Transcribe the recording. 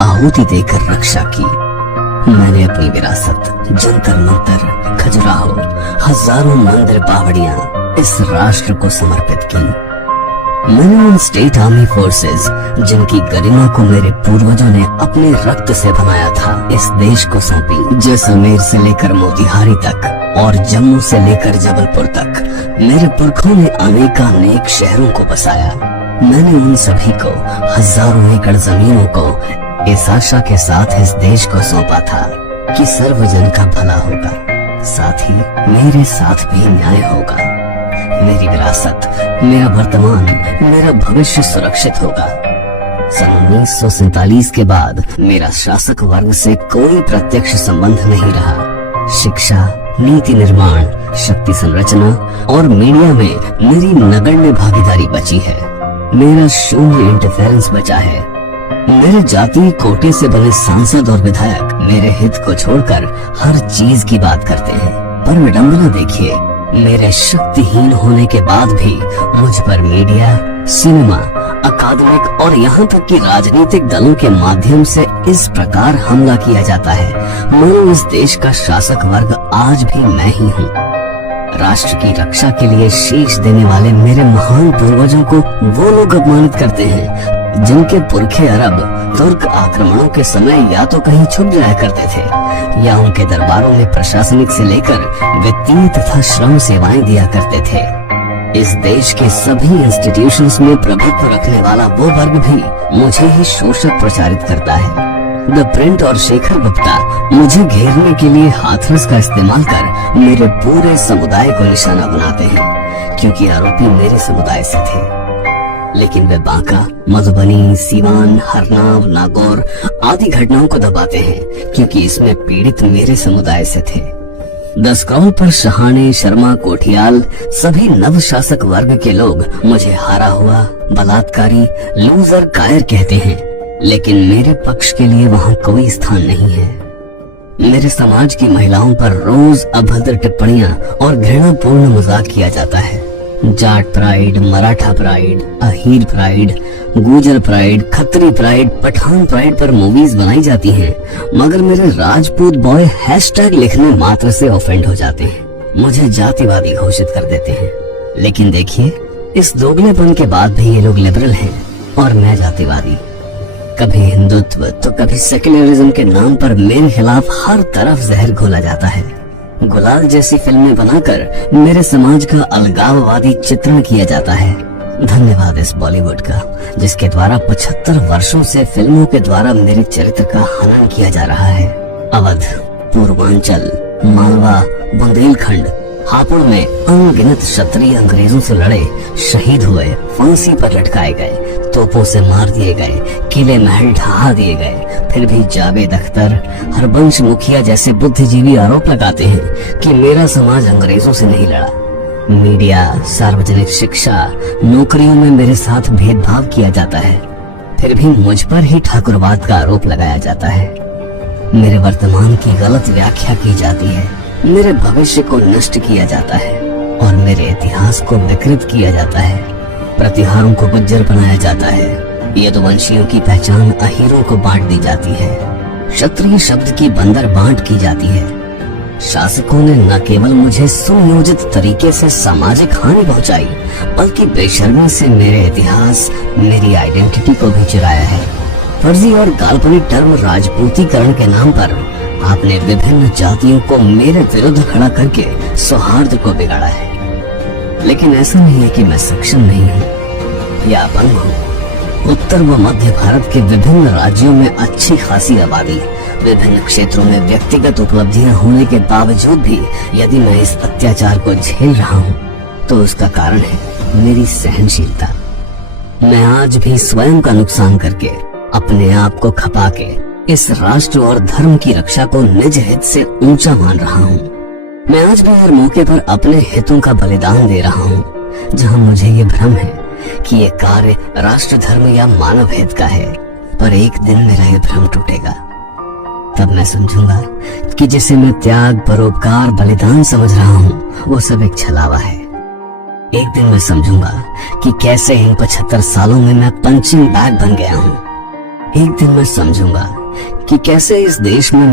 आहुति देकर रक्षा की। मैंने अपनी विरासत, जंतर मंतर, खजुराहो, हजारों मंदिर बावड़ियां इस राष्ट्र को समर्पित की। मैंने उन स्टेट आर्मी फोर्सेस जिनकी गरिमा को मेरे पूर्वजों ने अपने रक्त से बनाया था, इस देश को सौंपी। जैसलमेर से लेकर मोतिहारी तक और जम्मू से लेकर जबलपुर तक मेरे पुरखों ने अनेकानेक शहरों को बसाया। मैंने उन सभी को, हजारों एकड़ जमीनों को इस आशा के साथ इस देश को सौंपा था कि सर्वजन का भला होगा, साथ ही मेरे साथ भी न्याय होगा। मेरी विरासत, मेरा वर्तमान, मेरा भविष्य सुरक्षित होगा। सन 1947 के बाद मेरा शासक वर्ग से कोई प्रत्यक्ष संबंध नहीं रहा। शिक्षा, नीति निर्माण, शक्ति संरचना और मीडिया में मेरी नगण्य भागीदारी बची है। मेरा शून्य इंटरफेरेंस बचा है। मेरे जातीय कोटे से बने सांसद और विधायक मेरे हित को छोड़कर हर चीज की बात करते हैं। पर विडंबना देखिए, मेरे शक्तिहीन होने के बाद भी मुझ पर मीडिया, सिनेमा, अकादमिक और यहाँ तक कि राजनीतिक दलों के माध्यम से इस प्रकार हमला किया जाता है मानो इस देश का शासक वर्ग आज भी मैं ही हूँ। राष्ट्र की रक्षा के लिए शीश देने वाले मेरे महान पूर्वजों को वो लोग अपमानित करते हैं जिनके पुरखे अरब तुर्क आक्रमणों के समय या तो कहीं छुप जाया करते थे या उनके दरबारों में प्रशासनिक से लेकर वित्तीय तथा श्रम सेवाएं दिया करते थे। इस देश के सभी इंस्टीट्यूशंस में प्रभुत्व रखने वाला वो वर्ग भी मुझे ही शोषक प्रचारित करता है। द प्रिंट और शेखर गुप्ता मुझे घेरने के लिए हाथरस का इस्तेमाल कर मेरे पूरे समुदाय को निशाना बनाते हैं, क्योंकि आरोपी मेरे समुदाय से थे। लेकिन वे बांका, मधुबनी, सीवान, हरनाव, नागौर आदि घटनाओं को दबाते हैं, क्योंकि इसमें पीड़ित मेरे समुदाय से थे। द स्क्रॉल पर शहाणे, शर्मा, कोठियाल सभी नव शासक वर्ग के लोग मुझे हारा हुआ, बलात्कारी, लूजर, कायर कहते हैं, लेकिन मेरे पक्ष के लिए वहाँ कोई स्थान नहीं है। मेरे समाज की महिलाओं पर रोज अभद्र टिप्पणियां और घृणापूर्ण मजाक किया जाता है। Jat pride, Maratha pride, Ahir pride, Gujar pride, Khatri pride, Pathan pride पर मूवीज बनाई जाती हैं, मगर मेरे राजपूत बॉय हैशटैग लिखने मात्र से ऑफेंड हो जाते हैं, मुझे जातिवादी घोषित कर देते हैं। लेकिन देखिए, इस दोगलेपन के बाद भी ये लोग लिबरल हैं और मैं जातिवादी। कभी हिंदुत्व तो कभी सेक्युलरिज्म के नाम पर मेरे खिलाफ हर तरफ जहर घोला जाता है। गुलाल जैसी फिल्में बनाकर मेरे समाज का अलगाववादी चित्रण किया जाता है। धन्यवाद इस बॉलीवुड का, जिसके द्वारा 75 वर्षों से फिल्मों के द्वारा मेरे चरित्र का हनन किया जा रहा है। अवध, पूर्वांचल, मालवा, बुंदेलखंड, हापुड़ में अनगिनत क्षत्रिय अंग्रेजों से लड़े, शहीद हुए, फांसी पर लटकाए गए, तोपों से मार दिए गए, किले महल ढहा दिए गए। फिर भी जावेद अख्तर, हरबंश मुखिया जैसे बुद्धिजीवी आरोप लगाते हैं कि मेरा समाज अंग्रेजों से नहीं लड़ा। मीडिया, सार्वजनिक शिक्षा, नौकरियों में मेरे साथ भेदभाव किया जाता है। फिर भी मुझ पर ही ठाकुरवाद का आरोप लगाया जाता है। मेरे वर्तमान की गलत व्याख्या की जाती है, मेरे भविष्य को नष्ट किया जाता है और मेरे इतिहास को विकृत किया जाता है। प्रतिहारों को गुज्जर बनाया जाता है, यदुवंशियों की पहचान अहीरों को बांट दी जाती है, क्षत्रिय शब्द की बंदर बांट की जाती है। शासकों ने न केवल मुझे सुनियोजित तरीके से सामाजिक हानि पहुंचाई, बल्कि बेशर्मी से मेरे इतिहास, मेरी आइडेंटिटी को भी चुराया है। फर्जी और काल्पनिक टर्म राजपूतीकरण के नाम पर आपने विभिन्न जातियों को मेरे विरुद्ध खड़ा करके सौहार्द को बिगाड़ा है। लेकिन ऐसा नहीं है कि मैं सक्षम नहीं हूँ या अपंग हूँ। उत्तर व मध्य भारत के विभिन्न राज्यों में अच्छी खासी आबादी, विभिन्न क्षेत्रों में व्यक्तिगत उपलब्धियां होने के बावजूद भी यदि मैं इस अत्याचार को झेल रहा हूँ, तो उसका कारण है मेरी सहनशीलता। मैं आज भी स्वयं का नुकसान करके, अपने आप को खपा के इस राष्ट्र और धर्म की रक्षा को निज हित से ऊंचा मान रहा हूँ। मैं आज भी हर मौके पर अपने हितों का बलिदान दे रहा हूँ, जहाँ मुझे ये भ्रम है कि ये कार्य राष्ट्र धर्म या मानव हित का है। पर एक दिन मेरा ये भ्रम टूटेगा, तब मैं समझूंगा कि जिसे मैं त्याग, परोपकार, बलिदान समझ रहा हूँ, वो सब एक छलावा है। एक दिन मैं समझूंगा कि कैसे इन 75 सालों में मैं पंचिंग बैग बन गया हूँ। एक दिन मैं समझूंगा कि कैसे इस देश में